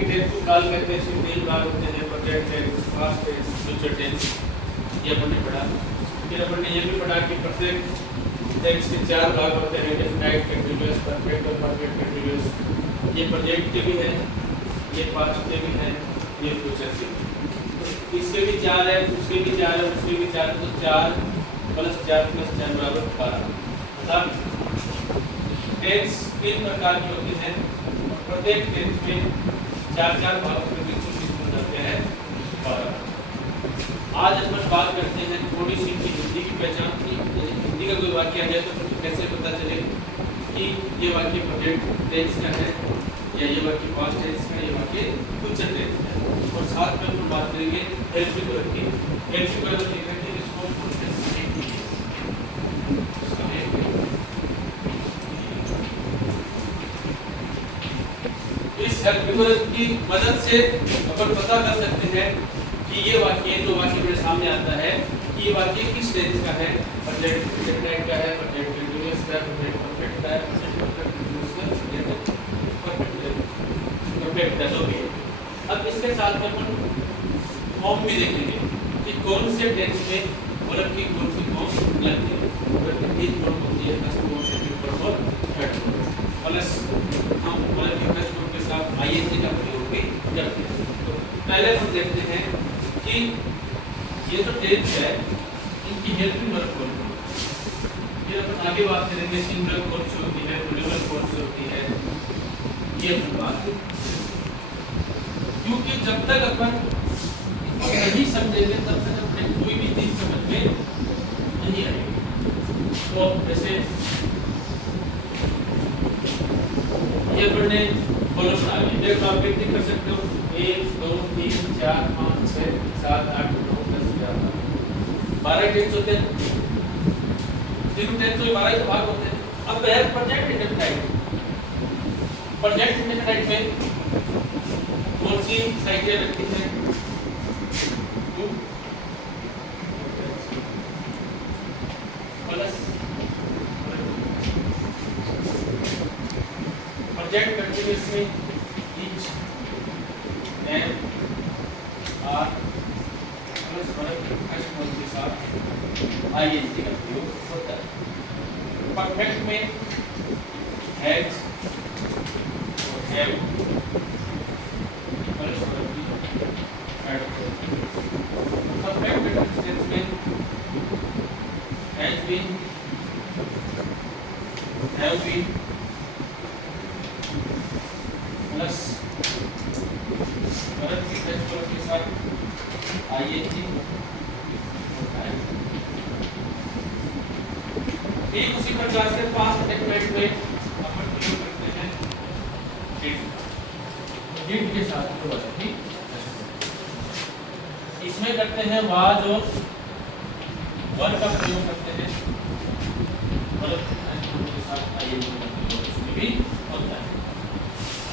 की टेंस को काल कहते हैं, इसमें 3 भाग होते हैं, present tense, past tense, future tense. ये अपन ने पढ़ा। फिर अपन ने ये भी पढ़ा कि प्रत्येक टेंस के 4 भाग होते हैं, डेफिनाइट, कंटीन्यूअस, परफेक्ट और परफेक्ट कंटीन्यूअस। ये प्रेजेंट के भी है, ये पास्ट के भी है, ये फ्यूचर के भी। इसके भी 4 है, उसके भी 4 है, उसके भी 4 है, तो 4 + 4 + 4 बराबर 12। मतलब टेंस 3 प्रकार की होती है, प्रत्येक टेंस में 4-4 भागों में बिल्कुल हो जाते हैं 12। आज अपन बात करते हैं थोड़ी सी हिंदी की पहचान की। हिंदी का कोई वाक्य आ जाए तो फिर कैसे पता चले कि ये वाक्य प्रेजेंट टेंस का है या ये वाक्य पास्ट टेंस का, ये वाक्य फ्यूचर टेंस का है। और साथ में हम बात करेंगे हेल्पिंग वर्ब की। हेल्पिंग वर्ब लिख रखे हैं, इसको बोलते हैं सहायक। इस हेल्पिंग वर्ब की मदद से अपन पता कर सकते हैं कि ये वाक्य, जो वाक्य मेरे सामने आता है, कि ये वाक्य किस टेंस का है। प्रेजेंट डेफिनेट का है, प्रेजेंट कंटीन्यूअस का है, प्रेजेंट परफेक्ट का है, प्रेजेंट परफेक्ट कंटीन्यूअस का है, प्रेजेंट परफेक्ट का, जो भी है। अब इसके साथ में अपन फॉर्म भी देखेंगे कि कौन से टेंस में वर्ब की कौन सी फॉर्म लगती है। वर्ब की 3 फॉर्म होती है, फर्स्ट फॉर्म, सेकंड फॉर्म और थर्ड फॉर्म। प्लस हम वर्ब की फर्स्ट फॉर्म के साथ आईएनजी का प्रयोग भी करते हैं। तो पहले हम देखते हैं कि ये जो टेंस है, इनकी हेल्पिंग वर्ब कौन है। फिर अपन आगे बात करेंगे सिंगुलर कौन सी होती है, प्लूरल कौन सी होती है, ये अपन बात करेंगे। क्योंकजब तक अपन नहीं समझेंगे तब तक अपने कोई भी चीज समझ में नहीं आएगी। तो जैसे ये अपन ने कॉलम बना लिया, देखो आप गिनती कर सकते हो 1 2 3 4 5 6 7 8 9 10 11 12 टेंस होते हैं। तीनों टेंस में 12 भाग होते हैं। अब है प्रेजेंट इंडेफिनाइट। प्रेजेंट इंडेफिनाइट में कौन सी साइकिल रखती है? प्लस प्रेजेंट कंटीन्यूअस में each and are plus verb के फर्स्ट फॉर्म के साथ आईएनजी का प्रयोग होता है। परफेक्ट में हैज और हैव प्लस वर्ब की ऐड होती है। परफेक्ट टेंस में has been, have been plus verb की फर्स्ट फॉर्म के साथ आईएनजी होता है। ठीक उसी प्रकार से पास्ट इंडेफिनिट में अपन प्रयोग करते हैं डिड के साथ। ठीक, इसमें करते हैं वाज और वर का प्रयोग करते हैं, वर्ब के साथ आईएनजी का प्रयोग इसमें भी होता है।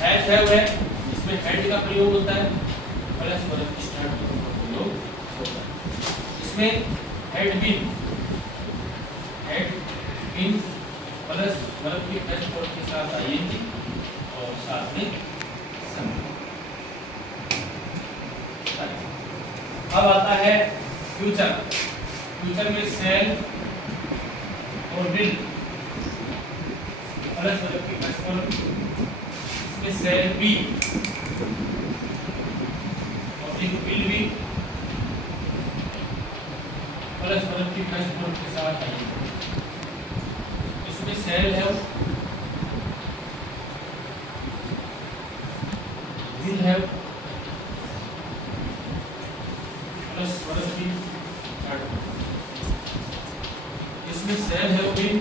हैज हैव है, इसमें हैड का प्रयोग होता है, प्लस वर्ब की स्टार्ट का प्रयोग होता है। इसमें हैड बीन प्लस वर्ब की फर्स्ट फॉर्म के साथ आईएनजी और साथ में सम। अब आता है फ्यूचर। फ्यूचर में शैल और विल प्लस वर्ब की फर्स्ट फॉर्म, इसमें शैल बी और एक विल बी प्लस वर्ब की फर्स्ट फॉर्म के साथ आईएनजी। इसमें shall have, will have plus verb की ऐड। इसमें shall have been,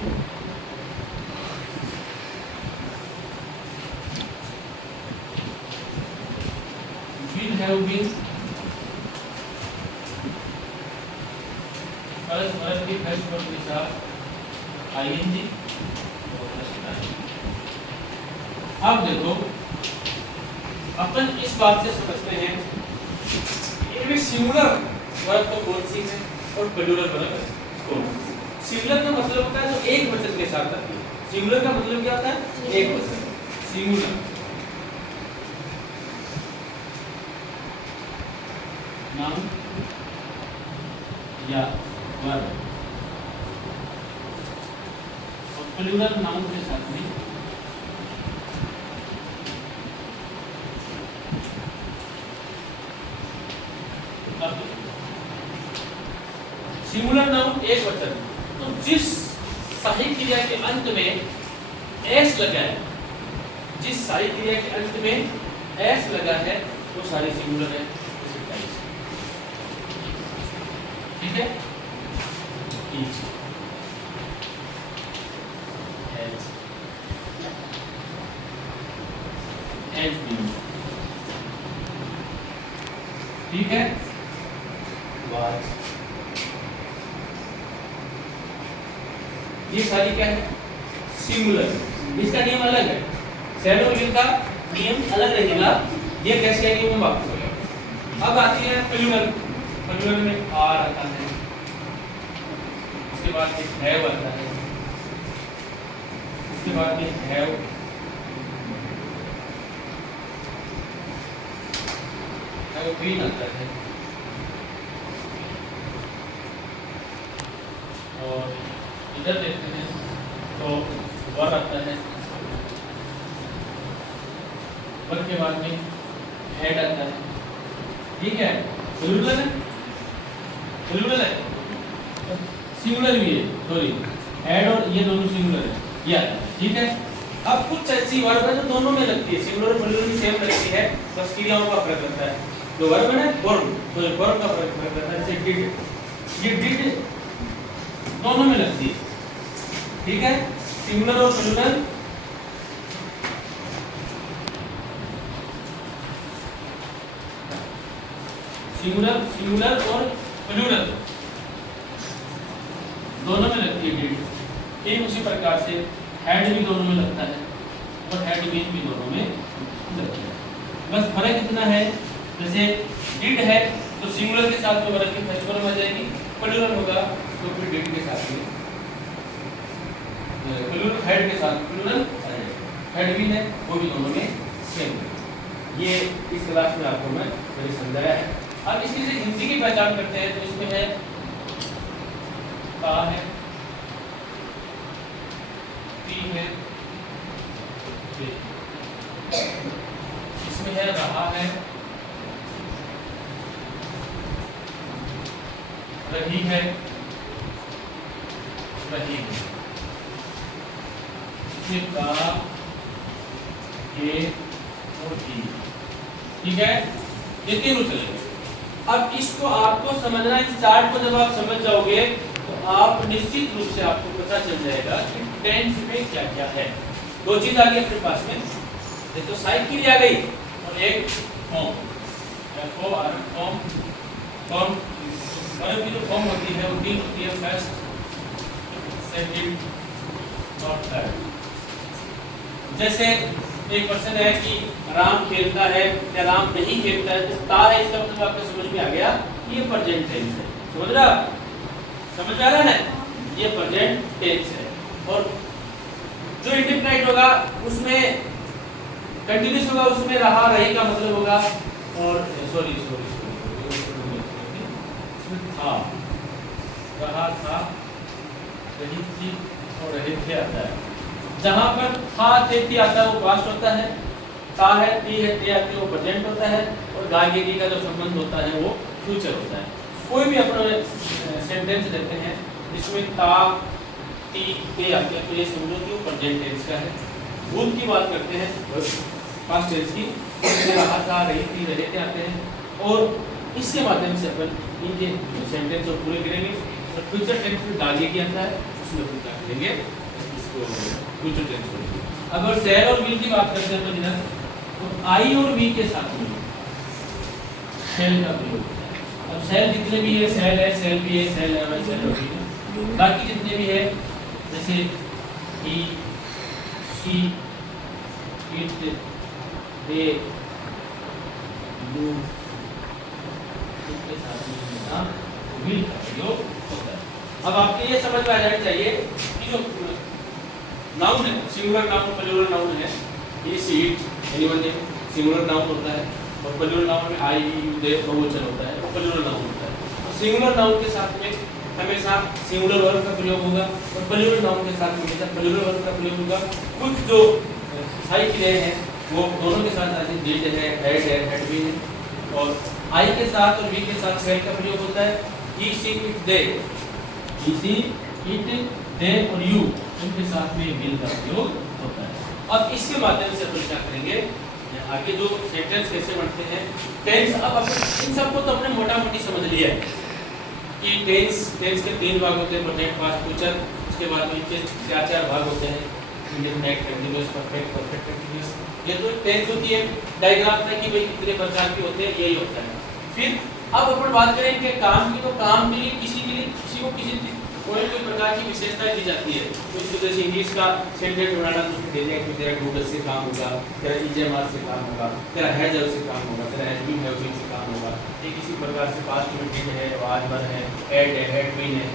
will have been plus verb की फर्स्ट फॉर्म के साथ आईएनजी। अब देखो अपन इस बात से समझते हैं इनमें सिंगुलर वर्ब तो कौन सी है और प्लूरल वर्ब कौन सी। सिंगुलर का मतलब होता है जो एक वचन के साथ आती है। सिंगुलर का मतलब क्या होता है? एक वचन। सिंगुलर नाउन या वर्ब और प्लूरल नाउन के साथ में सिंगुलर नाउन एक वचन, तो जिस सही क्रिया के अंत में एस लगा है, जिस सारी क्रिया के अंत में एस लगा है वो सारी सिंगुलर है। ठीक है, each, has been, ठीक है, was, ये सारी क्या है सिंगुलर। इसका नियम अलग है, शैल और विल का नियम अलग रहेगा। ये कैसे आएगी वो बात करेंगे। अब आती है प्लूरल। प्लूरल में आर आता है, उसके बाद एक हैव आता है, उसके बाद एक हैव, बीन आता है और इधर देखते हैं तो वर आता है, वर के बाद में हेड आता है। ठीक है, प्लूरल है, प्लूरल है, सिंगुलर भी है, सॉरी हेड और ये दोनों सिंगुलर है, ये आता है। ठीक है, अब कुछ ऐसी वर्ब है जो दोनों में लगती है, सिंगुलर और प्लूरल भी सेम लगती है, बस क्रियाओं का फर्क रहता है। जो वर्ब है ना वर्ब, तो वर्ब का फर्क रहता है। जैसे डिड, ये डिड दोनों में लगती है। ठीक है, सिंगुलर और प्लूरल सिंगुलर और प्लूरल दोनों में लगती है डिड। ठीक उसी प्रकार से हेड भी दोनों में लगता है और हेड बीन भी दोनों में लगता है। बस फर्क इतना है, जैसे डिड है तो सिंगुलर के साथ में वर्ब की फर्स्ट फॉर्म आ जाएगी, प्लूरल होगा तो फिर डिड के साथ में प्लूरल, हेड के साथ प्लूरल हेड भी है, वो भी दोनों में सेम है। ये इस क्लास में आपको मैंने समझाया है। अब इसकी से हिंदी की पहचान करते हैं तो इसमें है का है, पी है, इसमें है रहा है, रही है, रही है, इसमें का, के और की। ठीक है, ये तीनों चलेंगे। अब इसको आपको समझना, इस चार्ट को जब आप समझ जाओगे तो आप निश्चित रूप से आपको पता चल जाएगा कि टेंस में क्या क्या है। दो चीज आ गई अपने पास में, एक तो साइड क्रिया आ गई और एक फॉर्म, फॉर्म, फॉर्म वर्ब की जो फॉर्म होती है वो तीन होती है, फर्स्ट, सेकंड और थर्ड। जैसे एक क्वेश्चन है कि राम खेलता है या राम नहीं खेलता है, तो ता है, इसका मतलब आपको समझ में आ गया, ये प्रेजेंट टेंस है। समझ रहा, समझ आ रहा है ना, ये प्रेजेंट टेंस है। और जो इंडिफिनिट होगा उसमें कंटिन्यूअस होगा, उसमें रहा रही का मतलब होगा, और सॉरी था, रहा था, रही थी और रहे थे आता है। जहां पर था थे थी आता है वो पास्ट होता है, ता है ती है ते आते वो प्रेजेंट होता है, और गा गे का जो संबंध होता है वो फ्यूचर होता है। कोई भी अपना सेंटेंस देते हैं जिसमें ता ती ते आते हैं तो ये समझो कि वो प्रेजेंट टेंस का है। भूत की बात करते हैं पास्ट टेंस की, रहा था, रही थी, रहे थे आते हैं, और इसके माध्यम से अपन ये सेंटेंस को पूरे करेंगे। और फ्यूचर टेंस में गागे की आता है, उसमें पूरा करेंगे इसको फ्यूचर टेंस को। अगर शैल और विल की बात करते हैं तो जिधर तो आई और वी के साथ में शैल का प्रयोग होता है। अब शैल जितने भी है, शैल है, शैल भी है, शैल है, शैल है, बाकी जितने भी है जैसे ही, शी, इट, दे, यू, इसके साथ में विल का प्रयोग होता है। अब आपके ये समझ में आ जानी चाहिए कि जो नाउन है, सिंगुलर नाउन, प्लूरल नाउन है, ये सीट एनीवन ने सिंगुलर नाउन होता है, और प्लूरल नाउन में आई, यू, दे बहुवचन होता है, प्लूरल नाउन होता है। तो सिंगुलर नाउन के साथ में हमेशा सिंगुलर वर्ब का प्रयोग होगा और प्लूरल नाउन के साथ में हमेशा प्लूरल वर्ब का प्रयोग होगा। कुछ जो स्थायी क्रियाएं हैं वो दोनों के साथ आती है, डिड है, हैड बीन है। और आई के साथ और वी के साथ सेल का प्रयोग होता है। He, she, it, they, he, she, it, they और यू, इनके साथ में विल का प्रयोग होता है। अब इसके माध्यम से अपन क्या करेंगे, आगे जो सेंटेंस कैसे बनते हैं, टेंस। अब अपन इन सबको तो अपने मोटा मोटी समझ लिया है कि टेंस के 3 भाग होते हैं, प्रेजेंट, पास्ट, फ्यूचर। उसके बाद में इनके 4 भाग होते हैं, indefinite, continuous, perfect, perfect continuous. ये तो टेंस होती है डायग्राम में कि भाई कितने प्रकार की होते हैं, यही होता है। फिर अब अपन बात करें कि काम की, तो काम के लिए किसी को किसी कोई प्रकार की विशेषताएं दी जाती है। तो इस वजह से इंग्लिश का सेंटेंस बनाना तो उसमें दे दिया कि तेरा डूडल से काम होगा, तेरा ईजेमार से काम होगा, तेरा हैजल से काम होगा, तेरा हैजबीन हैवबीन से काम होगा। ये किसी प्रकार से पास्ट में डिड है, आज भर है, हैड बीन है,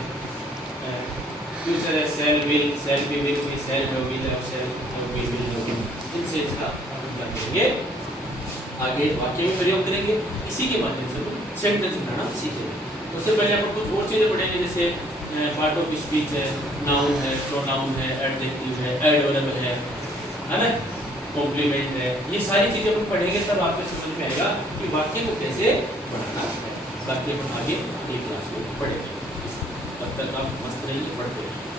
फ्यूचर है, shall will be, shall have been है, shall have been will have been. इनसे इसका हम क्या करेंगे, आगे वाक्य में प्रयोग करेंगे। इसी के माध्यम से सेंटेंस बनाना सीखेंगे। उससे पहले अपन कुछ और चीज़ें पढ़ेंगे, जैसे पार्ट ऑफ स्पीच है, नाउन है, प्रोनाउन है, एडजेक्टिव है, एडवर्ब है ना, कॉम्प्लीमेंट है। ये सारी चीज़ें अपन पढ़ेंगे, तब आपको समझ में आएगा कि वाक्य को कैसे बनाना है। बाकी अपन आगे एक क्लास में पढ़ेंगे। तब तक आप मस्त रहिए, पढ़ते रहिए।